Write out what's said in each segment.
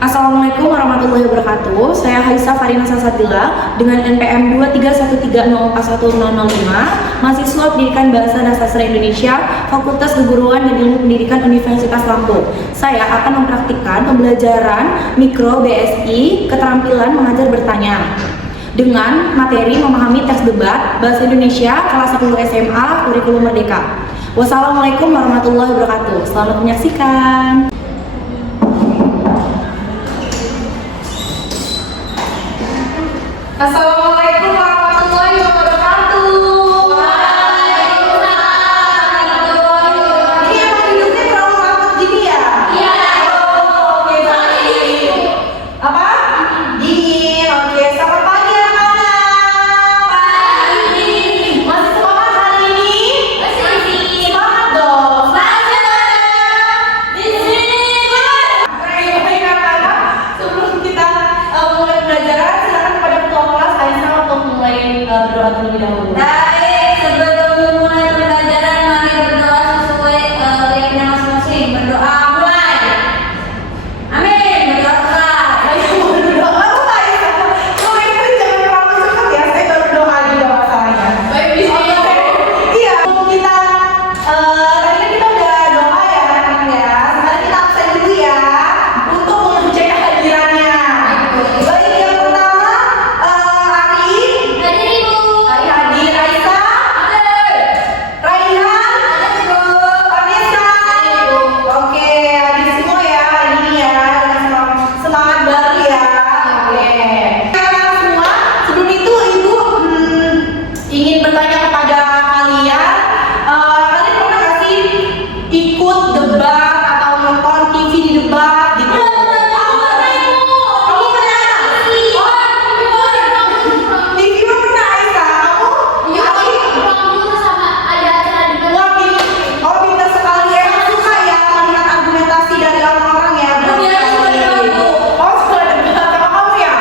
Assalamualaikum warahmatullahi wabarakatuh. Saya Haisa Farina Sasadila dengan NPM 231304105, mahasiswa Pendidikan Bahasa dan Sastra Indonesia, Fakultas Keguruan dan Ilmu Pendidikan Universitas Lampung. Saya akan mempraktikkan pembelajaran Mikro BSI Keterampilan Mengajar Bertanya dengan materi memahami teks debat Bahasa Indonesia kelas 10 SMA Kurikulum Merdeka. Wassalamualaikum warahmatullahi wabarakatuh. Selamat menyaksikan. Assalamualaikum warahmatullahi wabarakatuh. Waalaikumsalam. Ini emang hidupnya terlalu rapat gini ya? Iya. Oke, baik. Apa? Dingin. Oke, selamat pagi anak-anak. Pagi. Masih semangat hari ini? Masih. Semangat dong. Semangat. Di sini. Baik anak-anak. Sebelum kita mulai pelajaran, silakan kepada ketua kelas Aisyah untuk mulai berdoa terlebih dahulu. Baik, sebelum mulai pembelajaran mari berdoa sesuai keyakinan masing-masing. Berdoa mulai. Amin. Berdoa keras. Saya mau berdoa baru Aisyah. Kalau itu jangan terlalu cepat ya. Saya baru doa juga masalahnya. Baik, bismillah. Iya, kita tadi kan kita udah doa ya anak-anak ya. Sekarang kita absen dulu ya untuk mengecek kehadirannya. Baik, yang pertama Ari. Hadir Ibu. Ari hadir, Aisyah, Raihan, Vanessa. Oke, hadir semua ya ini ya dengan semangat baru ya. Oke. Kalian semua, sebelum itu Ibu ingin bertanya kepada kalian, kalian pernah nggak sih ikut debat atau nonton TV di debat gitu? Kamu pernah? TV mah pernah Aisyah. Kamu? Ari? Wah, pintar sekali. Emang suka ya melihat argumentasi dari orang-orang ya? Iya, suka debat, Bu. Oh, suka debat sama kamu ya?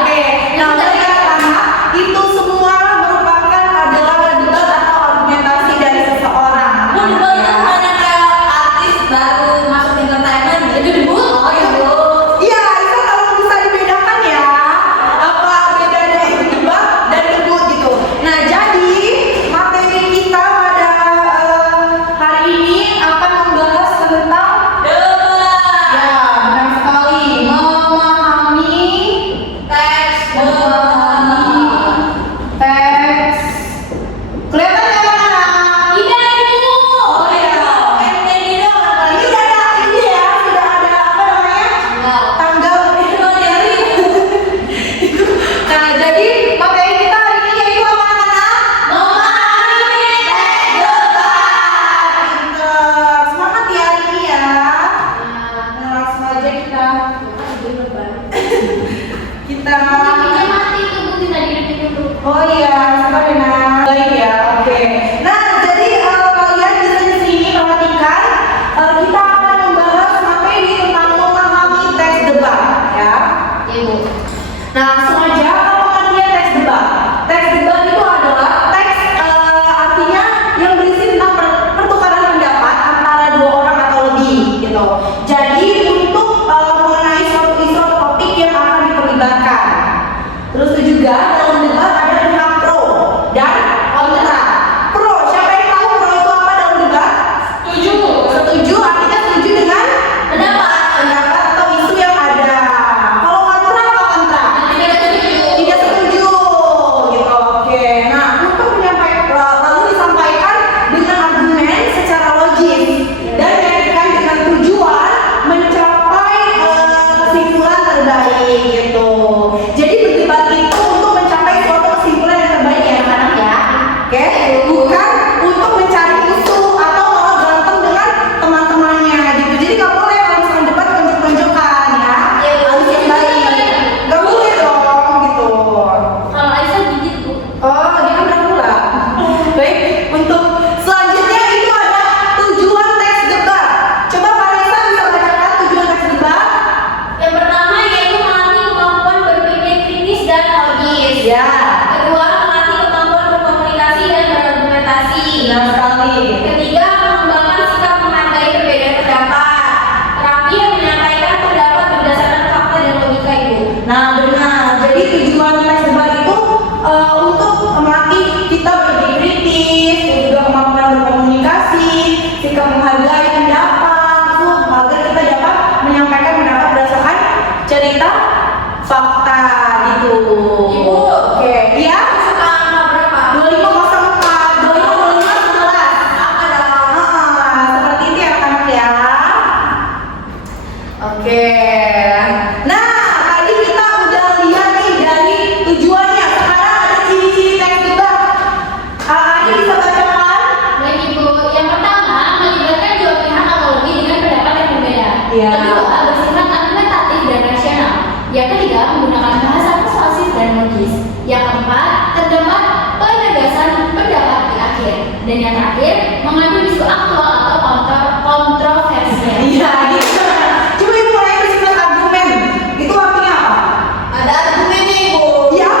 Oke. Nah, dari anak-anak, itu semua merupakan adalah debat atau argumentasi dari seseorang. Bu, debat itu bukannya kayak artis baru masuk entertainment gitu debut? Oh, iya, Bu. Iya, itu kalau bisa dibedakan ya, apa bedanya itu debat dan debut gitu. Nah, jadi materi kita pada hari ini akan membahas tentang Debat. ya, benar sekali, memahami Teks memahami teks. Kelihatan ya anak-anak? Tidak, Ibu. Oh, iya. Ini doang. Ini udah ada ini ya, sudah ada apa namanya? Tanggal dari. Nah, jadi materi kita hari ini yaitu apa anak-anak? Memahami teks debat. Pinter. Semangat ya hari ini ya. Nah, langsung aja kita Oh iya, sabar ya nak. Baik ya, oke. Nah, jadi kalian bisa di sini perhatikan, kita akan membahas materi tentang memahami teks debat, ya. Ibu. Nah, langsung aja apa artinya teks debat? Teks debat itu adalah teks artinya yang berisi tentang pertukaran pendapat antara dua orang atau lebih, gitu. Jadi untuk mengenai suatu isu atau topik yang akan diperdebatkan. Terus juga dalam debat ada pihak pro dan cerita fakta gitu. Ibu. Oke, iya. Suka angka berapa? 2504, 2511. Apa dong? Seperti itu ya anak ya. Oke. Nah, tadi kita udah lihat nih dari tujuannya. Sekarang ada ciri-ciri teks juga. Ini bisa bacakan? Baik Ibu, yang pertama melibatkan dua pihak atau lebih dengan pendapat yang berbeda. Iya. Kedua, bersifat argumentatif dan rasional. Yang ketiga, menggunakan bahasa persuasif dan logis. Yang keempat, terdapat penegasan pendapat di akhir. Dan yang terakhir, mengandung isu aktual atau kontroversial. Iya, gitu. Coba ibu mulai bersifat argumen. Itu artinya apa? Ada argumennya Ibu. Ya,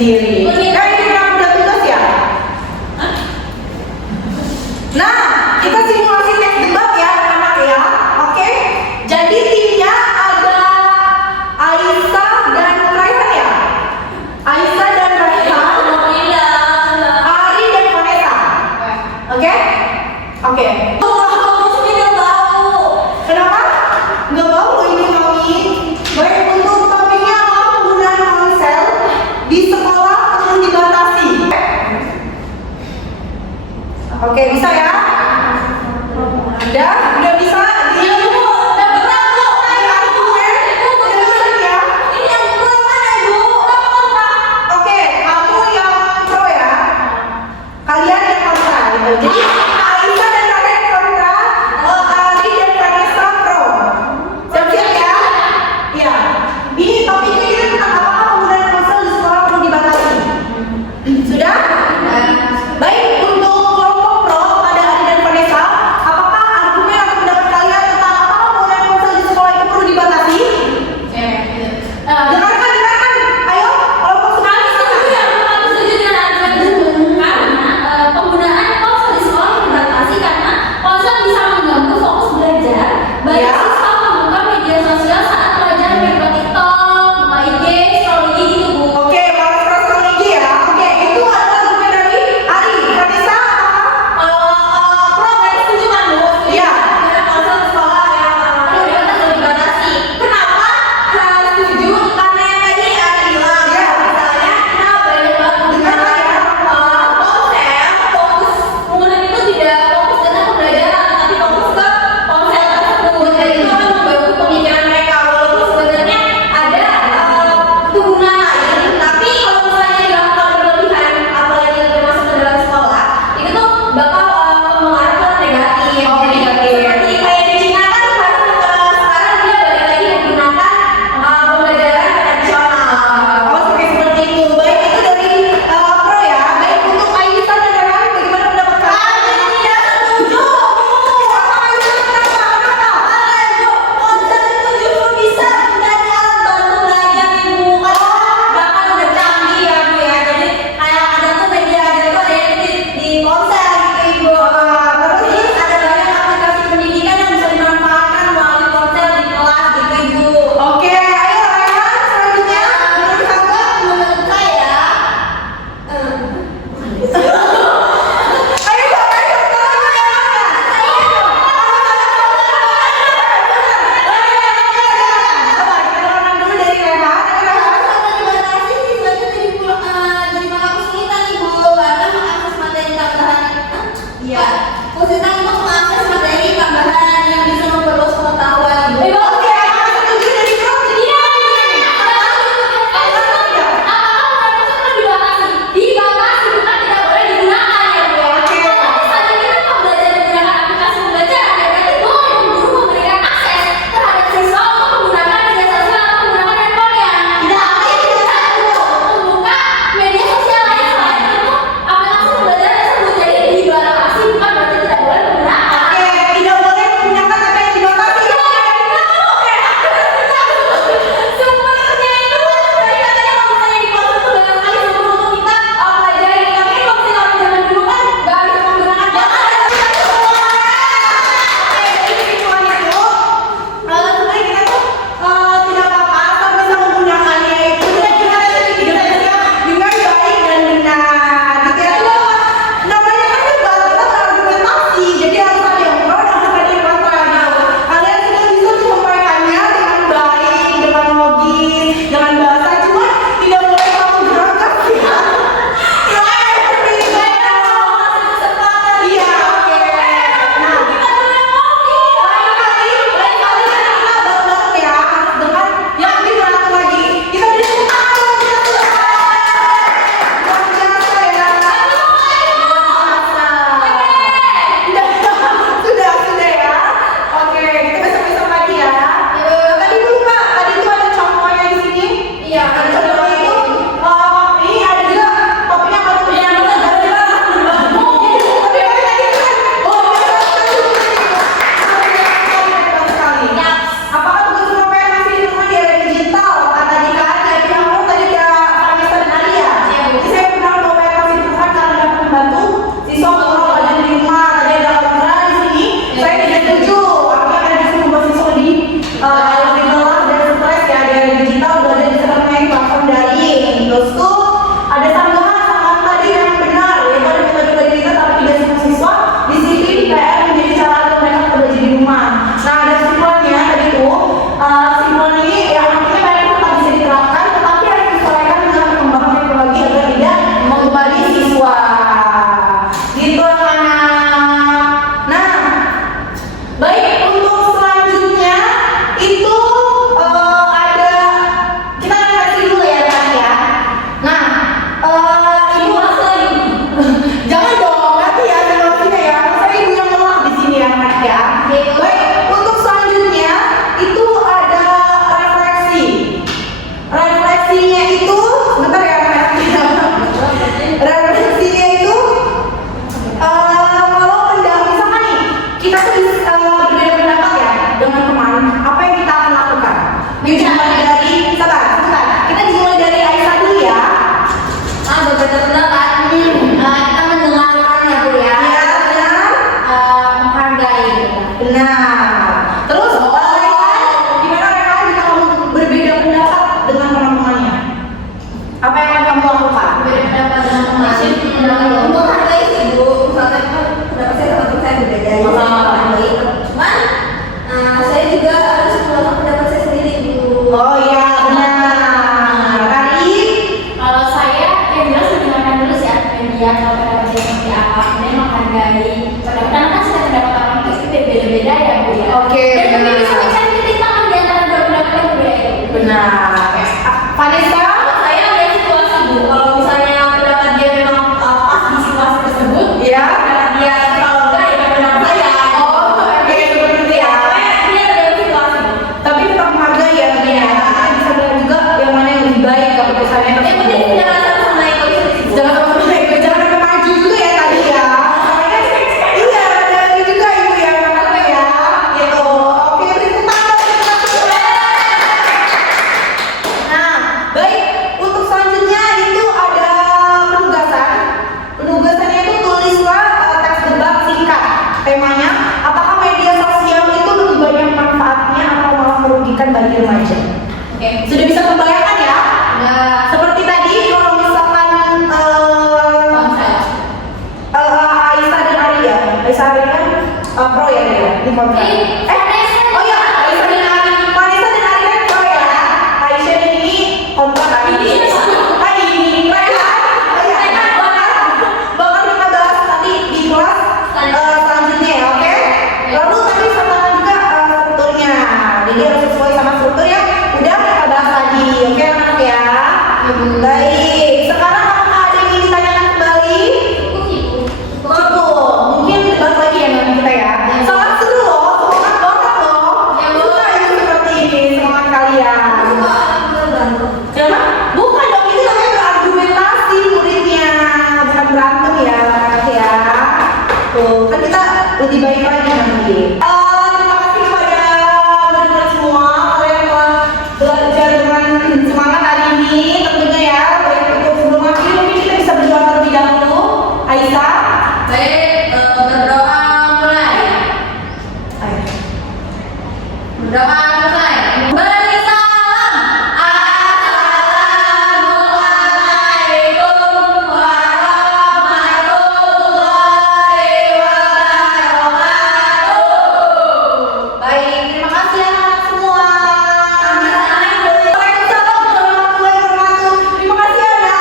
sendiri. Nah, ini kamu udah tugas ya? Nah, kita simulasi teks debat ya anak-anak ya. Oke? Jadi timnya ada Aisyah dan Rayhan ya? Aisyah dan Rayhan, Ari dan Vanessa. Oke? Oke. Kenapa? Nggak bau loh ini Mami. Baik, untuk topiknya apa penggunaan ponsel di sekolah perlu dibatasi. Oke, bisa ya? Udah bisa? Oke, kamu yang pro ya. Kalian yang kontra gitu. Jadi Aisyah dan Rayhan kontra, Ari dan Vanessa pro. Siap-siap ya? Iya. Ini topiknya kita tentang apakah penggunaan ponsel di sekolah perlu dibatasi. Sudah? Baik, untuk kelompok pro pada pendapat dengan teman. Menghargai sih Bu, misalnya kan pendapat saya sama teman saya berbeda ya, saya menghargai. Cuman saya juga harus melakukan pendapat saya sendiri Bu. Oh iya, benar. Tadi Kalau saya yang jelas mendengarkan dulu sih media kalau pendapatnya seperti apa, kemudian menghargai pendapat karena kan setiap pendapat orang itu beda-beda ya Bu ya. Oke, Dan benar. mungkin bisa mencari titik tengah di antara dua pendapat yang berbeda itu. benar. Vanessa? Saya ada situasi Bu, kalau misalnya pendapat dia memang pas di situasi tersebut, Iya. pendapat dia kalau enggak ya pendapat saya. Oh, oke, seperti ya. Dia ada situasi Bu. Tapi tetap menghargai ya, Bun, ya. Kita bisa lihat juga yang mana yang lebih baik keputusannya Yang penting tersebut. jangan sama egois sih Bu. Jangan sampai jangan sampai maju juga ya tadi ya. Iya, ada itu juga ibu ya, makanya ya. Gitu. Oke, berikut Nah, baik. Untuk selanjutnya itu ada penugasan. Penugasannya itu tulislah teks debat singkat. Temanya, apakah media sosial itu lebih banyak manfaatnya atau malah merugikan bagi remaja? Oke. Sudah bisa membayangkan ya? Nah, Seperti tadi kalau misalkan Aisyah dan Arya, Aisyah Arya kan pro ya dia di kontrak. Oh ya, Aisyah dan Arya, Vanessa dan Arya kan pro ya. Aisyah ini kontrak kan? Ini Rehan. Oh ya, bakal kita bahas nanti di kelas selanjutnya ya, oke? Lalu tadi samakan juga strukturnya. Jadi harus sesuai sama struktur yang udah kita bahas tadi, oke anak ya? Baik, sekarang apakah ada yang ingin ditanyakan kembali? Cukup, mungkin debat lagi ya nanti kita ya. Sangat seru loh, semangat banget loh. Suka itu seperti ini, semangat kalian. Kenapa? Bukan dong, itu namanya berargumentasi muridnya, bukan berantem ya, anak ya. Tuh, kan kita lebih baik lagi nanti. Terima kasih kepada murid-murid semua, kalian telah belajar dengan semangat hari ini, tentunya ya. Baik untuk sebelum akhir mungkin kita bisa berdoa terlebih dahulu. Aisyah. baik, berdoa mulai. Ayo. Berdoa mulai. Beri salam. Assalamualaikum warahmatullahi wabarakatuh. Baik, terima kasih anak-anak semua. Waalaikumsalam warahmatullahi wabarakatuh. Terima kasih anak.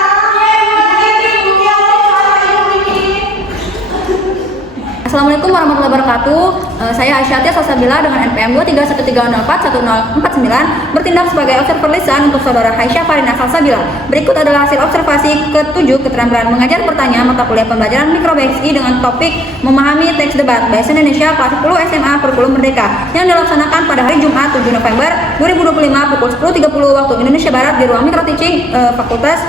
Assalamualaikum warahmatullahi wabarakatuh. Saya Aisyah Salsabila dengan NPM 231304149 bertindak sebagai observer lisan untuk saudara Aisyah Farina Salsabila. Berikut adalah hasil observasi ke-7 keterampilan mengajar bertanya mata kuliah pembelajaran mikro-BXI dengan topik memahami teks debat Bahasa Indonesia kelas 10 SMA Kurikulum Merdeka yang dilaksanakan pada hari Jumat 7 November 2025 pukul 10.30 waktu Indonesia Barat di ruang mikro teaching Fakultas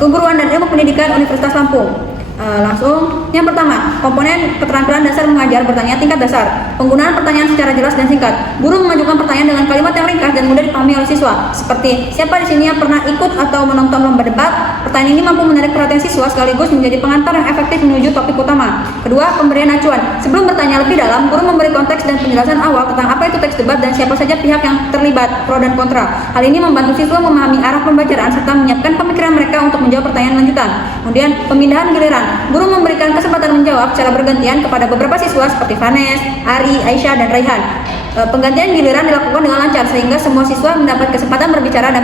Keguruan dan Ilmu Pendidikan Universitas Lampung. Langsung, yang pertama, komponen keterampilan dasar mengajar bertanya tingkat dasar. Penggunaan pertanyaan secara jelas dan singkat. Guru mengajukan pertanyaan dengan kalimat yang ringkas dan mudah dipahami oleh siswa. Seperti, siapa di sini yang pernah ikut atau menonton lomba debat? Pertanyaan ini mampu menarik perhatian siswa sekaligus menjadi pengantar yang efektif menuju topik utama. Kedua, pemberian acuan. Sebelum bertanya lebih dalam, guru memberi konteks dan penjelasan awal tentang apa itu teks debat dan siapa saja pihak yang terlibat, pro dan kontra. Hal ini membantu siswa memahami arah pembelajaran serta menyiapkan pemikiran mereka untuk menjawab pertanyaan lanjutan. Kemudian, pemindahan giliran. Guru memberikan kesempatan menjawab secara bergantian kepada beberapa siswa seperti Vanes, Ari, Aisyah, dan Raihan. Penggantian giliran dilakukan dengan lancar sehingga semua siswa mendapat kesempatan berbicara dan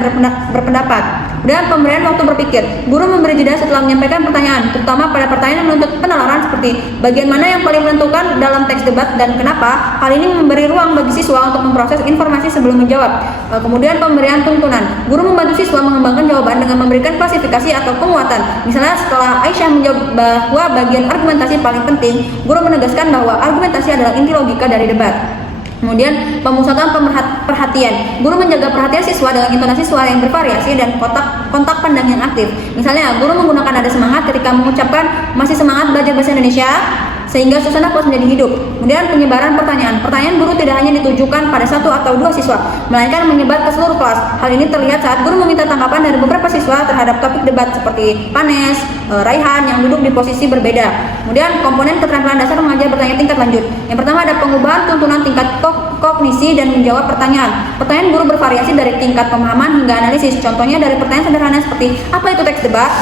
berpendapat. Dan pemberian waktu berpikir. Guru memberi jeda setelah menyampaikan pertanyaan, terutama pada pertanyaan yang menuntut penalaran seperti bagian mana yang paling menentukan dalam teks debat dan kenapa. Hal ini memberi ruang bagi siswa untuk memproses informasi sebelum menjawab. Kemudian pemberian tuntunan. Guru membantu siswa mengembangkan jawaban dengan memberikan klasifikasi atau penguatan. Misalnya setelah Aisyah menjawab bahwa bagian argumentasi paling penting, guru menegaskan bahwa argumentasi adalah inti logika dari debat. Kemudian pemusatan perhatian. Guru menjaga perhatian siswa dengan intonasi suara yang bervariasi dan kontak pandang yang aktif. Misalnya, guru menggunakan nada semangat ketika mengucapkan masih semangat belajar bahasa Indonesia sehingga suasana kelas menjadi hidup. Kemudian penyebaran pertanyaan. Pertanyaan guru tidak hanya ditujukan pada satu atau dua siswa, melainkan menyebar ke seluruh kelas. Hal ini terlihat saat guru meminta tanggapan dari beberapa siswa terhadap topik debat seperti Vanes, Raihan yang duduk di posisi berbeda. Kemudian komponen keterampilan dasar mengajar bertanya tingkat lanjut. Yang pertama ada pengubahan tuntunan tingkat kognisi dan menjawab pertanyaan. Pertanyaan guru bervariasi dari tingkat pemahaman hingga analisis. Contohnya dari pertanyaan sederhana seperti apa itu teks debat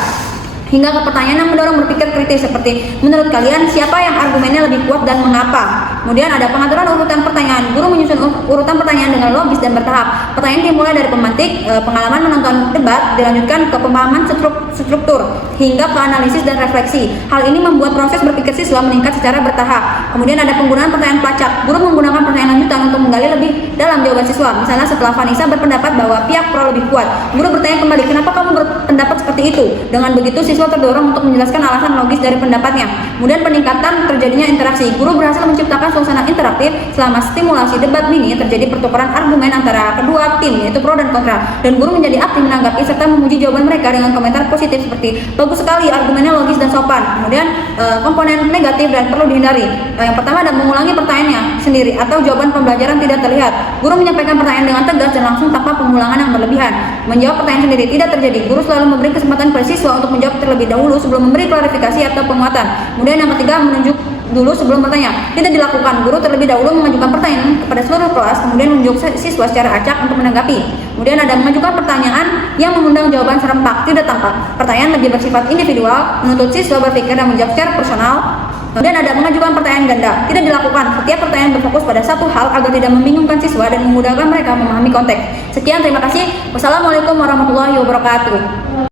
hingga ke pertanyaan yang mendorong berpikir kritis seperti menurut kalian siapa yang argumennya lebih kuat dan mengapa. Kemudian ada pengaturan urutan pertanyaan. Guru menyusun urutan pertanyaan dengan logis dan bertahap. Pertanyaan dimulai dari pemantik, pengalaman menonton debat, dilanjutkan ke pemahaman struktur hingga ke analisis dan refleksi. Hal ini membuat proses berpikir siswa meningkat secara bertahap. Kemudian ada penggunaan pertanyaan pelacak. Guru menggunakan pertanyaan lanjutan untuk menggali lebih dalam jawaban siswa. Misalnya setelah Vanessa berpendapat bahwa pihak pro lebih kuat, guru bertanya kembali, kenapa kamu berpendapat seperti itu? Dengan begitu siswa terdorong untuk menjelaskan alasan logis dari pendapatnya. Kemudian peningkatan terjadinya interaksi. Guru berhasil menciptakan suasana interaktif selama stimulasi debat mini. Terjadi pertukaran argumen antara kedua tim, yaitu pro dan kontra, dan guru menjadi aktif menanggapi serta memuji jawaban mereka dengan komentar positif seperti bagus sekali, argumennya logis dan sopan. Kemudian komponen negatif dan perlu dihindari. Yang pertama adalah mengulangi pertanyaannya sendiri atau jawaban pembelajaran tidak terlihat. Guru menyampaikan pertanyaan dengan tegas dan langsung tanpa pengulangan yang berlebihan. Menjawab pertanyaan sendiri tidak terjadi. Guru selalu memberi kesempatan pada siswa untuk menjawab terlebih dahulu sebelum memberi klarifikasi atau penguatan. Kemudian yang ketiga, menunjuk dulu sebelum bertanya. Tidak dilakukan. Guru terlebih dahulu mengajukan pertanyaan kepada seluruh kelas, kemudian menunjuk siswa secara acak untuk menanggapi. Kemudian ada mengajukan pertanyaan yang mengundang jawaban serempak, tidak tampak. Pertanyaan lebih bersifat individual, menuntut siswa berpikir dan menjawab secara personal. Kemudian ada mengajukan pertanyaan ganda, tidak dilakukan. Setiap pertanyaan berfokus pada satu hal agar tidak membingungkan siswa dan memudahkan mereka memahami konteks. Sekian, terima kasih. Wassalamualaikum warahmatullahi wabarakatuh.